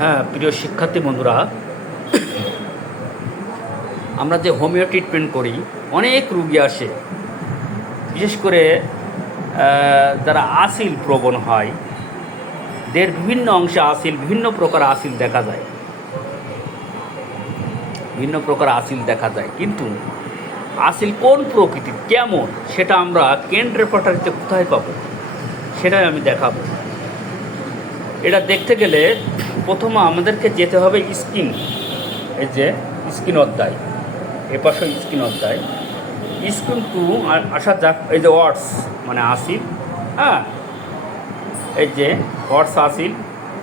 হ্যাঁ, প্রিয় শিক্ষার্থী বন্ধুরা, আমরা যে হোমিও ট্রিটমেন্ট করি, অনেক রুগী আসে, বিশেষ করে যারা আসিল প্রবণ হয়, দেহের বিভিন্ন অংশে আসিল, বিভিন্ন প্রকার আসিল দেখা যায়, কিন্তু আসিল কোন প্রকৃতির, কেমন, সেটা আমরা কেন্ট রেপার্টরিতে কোথায় পাবো, সেটাই আমি দেখাবো। এটা দেখতে গেলে প্রথমে আমাদেরকে যেতে হবে স্কিন, এই যে স্কিন অধ্যায়, এপাশে স্কিন অধ্যায়, স্কিন টু আসা যাক। এই যে ওয়ার্ডস মানে আসিল, হ্যাঁ, এই যে ওয়ার্ডস আসিল,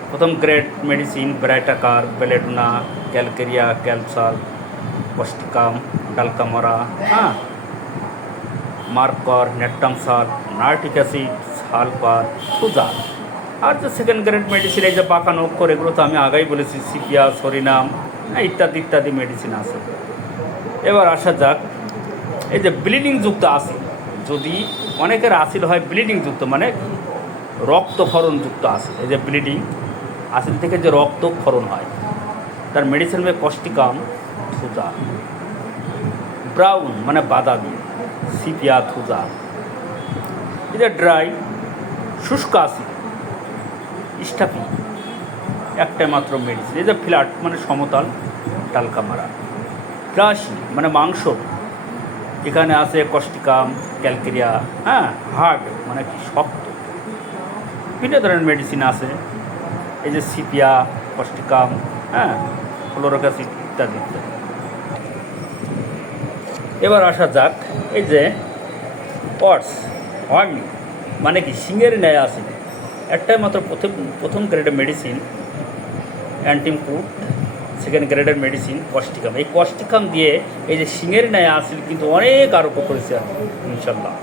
প্রথম গ্রেড মেডিসিন ব্রাইটাকার, বেলেডোনা, ক্যালকেরিয়া, ক্যালসাল, কস্টিকাম, ডালকামারা, হ্যাঁ, মার্কর, নেট্টামসাল, নার্টিক অ্যাসিড, সালফার, সুজা। আর যে সেকেন্ড গ্রেড মেডিসিন, এই যে পাকানো অক্ষর, এগুলো তো আমি আগেই বলেছি, সিপিয়া, সরিনাম, ইত্যাদি ইত্যাদি মেডিসিন আছে। এবার আসা যাক, এই যে ব্লিডিংযুক্ত আসিল, যদি অনেকের আসিল হয় ব্লিডিংযুক্ত, মানে রক্তক্ষরণযুক্ত আসিল, এই যে ব্লিডিং আসিল থেকে যে রক্তক্ষরণ হয়, তার মেডিসিন হবে কস্টিকাম, থুজা। ব্রাউন মানে বাদামি, সিপিয়া, থুজা। এই যে ড্রাই শুষ্ক আসিল, স্টাফি, একটাই মাত্র মেডিসিন। এই যে ফ্ল্যাট মানে সমতল, ডালকামারা। গ্রাসি মানে মাংস, এখানে আছে কস্টিকাম, ক্যালকেরিয়া, হ্যাঁ। হার্ড মানে কি শক্ত, বিভিন্ন ধরনের মেডিসিন আছে, এই যে সিপিয়া, কস্টিকাম, হ্যাঁ, ফ্লোরিক অ্যাসিড ইত্যাদি ইত্যাদি। এবার আসা যাক, এই যে পটস, হর্ন মানে কি সিংয়ের ন্যায় আছে, একটাই মাত্র প্রথম গ্রেডের মেডিসিন অ্যান্টিমকুট, সেকেন্ড গ্রেডের মেডিসিন কস্টিকাম। এই কস্টিকাম দিয়ে এই যে সিংয়ের ন্যায় আসিল কিন্তু অনেক আরোগ্য করেছে ইনশাল্লাহ।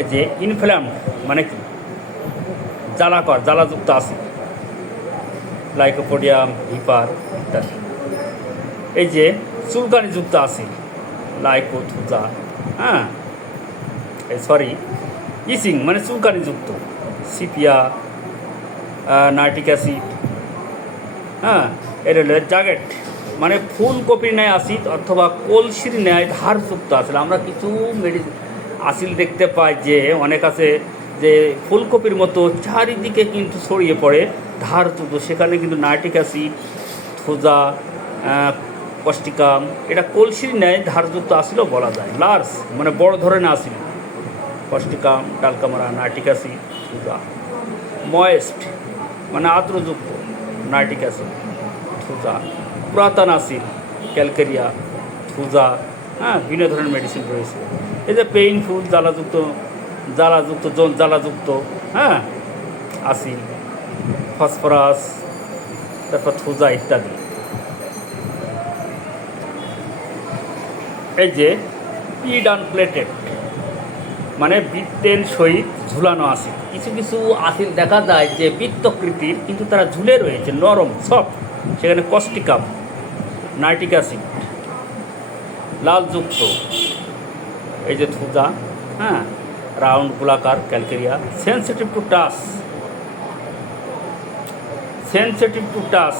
এই যে ইনফ্ল্যাম মানে কি জ্বালাকর, জ্বালাযুক্ত আসিল, লাইকোপোডিয়াম, হিপার ইত্যাদি। এই যে চুলকানিযুক্ত আসিল, লাইকোথুজা, হ্যাঁ, ইসিং মানে চুলকানিযুক্ত, সিপিয়া, নাইট্রিক অ্যাসিড, হ্যাঁ। এর হলো জাগেট মানে ফুলকপির ন্যায় আসিল অথবা কলসির ন্যায় ধারযুক্ত আসিল। আমরা কিছু আসিল দেখতে পাই যে অনেক আছে যে ফুলকপির মতো চারিদিকে কিন্তু ছড়িয়ে পড়ে, ধারযুক্ত, সেখানে কিন্তু নাইট্রিক অ্যাসিড, থুজা, কস্টিকাম, এটা কলসির ন্যায় ধারযুক্ত আসিলও বলা যায়। লার্জ মানে বড় ধরনের আসিল, Causticum, dulcamara, nitric acid, Thuja. Moist মানে আর্দ্রযুক্ত, নাইট্রিক অ্যাসিড, থুজা। পুরাতন আসিল, ক্যালকেরিয়া, থুজা, হ্যাঁ, বিভিন্ন ধরনের মেডিসিন রয়েছে। এই যে পেইনফুল, জ্বালাযুক্ত, হ্যাঁ, আসিল, ফসফরাস, তারপর থুজা ইত্যাদি। এই যে পিড আনপ্লেটেড মানে বৃত্তের সহিত ঝুলানো আসিল, কিছু কিছু আসিল দেখা যায় যে বৃত্তকৃতির কিন্তু তারা ঝুলে রয়েছে, নরম সফট, সেখানে কস্টিকাম, নাইট্রিক অ্যাসিড। লালযুক্ত, এই যে থুজা, হ্যাঁ, রাউন্ড গোলাকার, ক্যালকেরিয়া। সেন্সিটিভ টু টাচ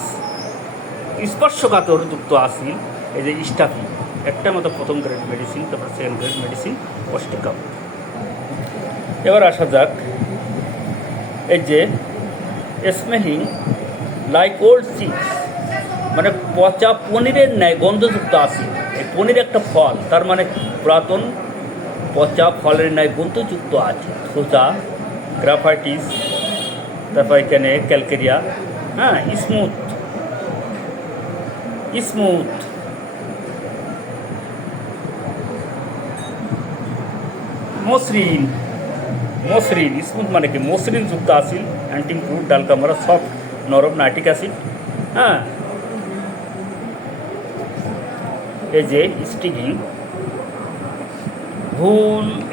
স্পর্শকাতর যুক্ত আসিল, এই যে স্টাফি, একটা মতো প্রথম গ্রেড মেডিসিন, তারপর সেকেন্ড গ্রেড মেডিসিন কস্টিকাম। এবার আসা যাক, এই যে স্মেলিং লাইক ওল্ড চিপস মানে পচা পনিরের ন্যায় গন্ধযুক্ত আসিল। এই পনির একটা ফল, তার মানে পুরাতন পচা ফলের ন্যায় গন্ধযুক্ত আছে। থোজা, গ্রাফাইটিস, তারপর এখানে ক্যালকেরিয়া, হ্যাঁ। স্মুথ মসৃণ, স্মুথ মানে কি মসৃণ যুক্ত আসিল, অ্যান্টিমকুট, ডালকামারা, সফট নরম, নাইট্রিক অ্যাসিড, হ্যাঁ। এই যে স্টিকিং,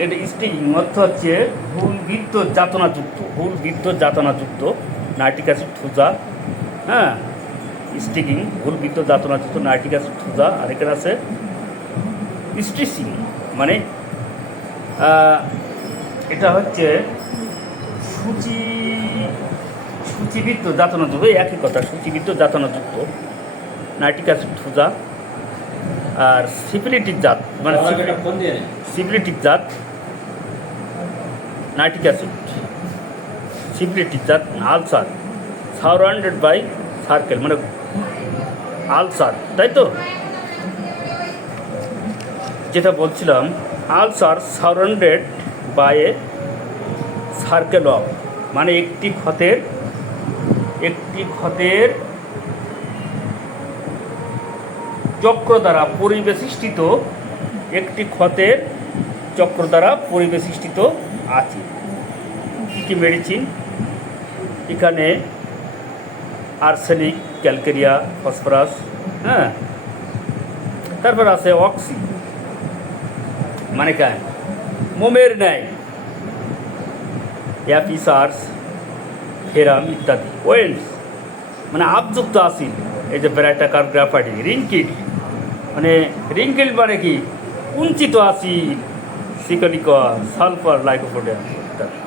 এটা স্টিকিং অর্থ হচ্ছে হুলবৃত্ত যাতনাযুক্ত, নাইট্রিক অ্যাসিড, থুজা, হ্যাঁ। স্টিকিং হুলবৃত্ত যাতনাযুক্ত, নাইট্রিক অ্যাসিড, থুজা। আর এখানে আছে স্ট্রিচিং মানে এটা হচ্ছে সূচি সূচিবৃত্ত জাতনাযুক্ত, এই একই কথা, সূচিবৃত্ত জাতনাযুক্ত নাইট্রিক অ্যাসিড সোজা। আর সিপিলিটিক জাত মানে সিপিলিটিক জাত নাইট্রিক অ্যাসিড, সিপিলিটিক জাত আলসার সারাউন্ডেড বাই সার্কেল মানে আলসার, তাই তো? যেটা বলছিলাম, ulcer surrounded by a circle of, মানে একটি ক্ষতের চক্র দ্বারা পরিবেষ্টিত, একটি ক্ষতের চক্র দ্বারা পরিবেষ্টিত আছে। কি মেডিসিন? এখানে আর্সেনিক, ক্যালকেরিয়া, ফসফরাস, হ্যাঁ, তারপর আছে অক্সি মানে কেন মোমের ন্যায়, অ্যাপিসার্স, ফেরাম ইত্যাদি। ওয়েন্স মানে আপযুক্ত আসিল, এই যে ব্রাইটাকার, গ্রাফাইট, রিঙ্কিল মানে রিঙ্কিল মানে কি কুঞ্চিত আসিল, সিকলিকা, সালফার, লাইকোপোডিয়াম ইত্যাদি।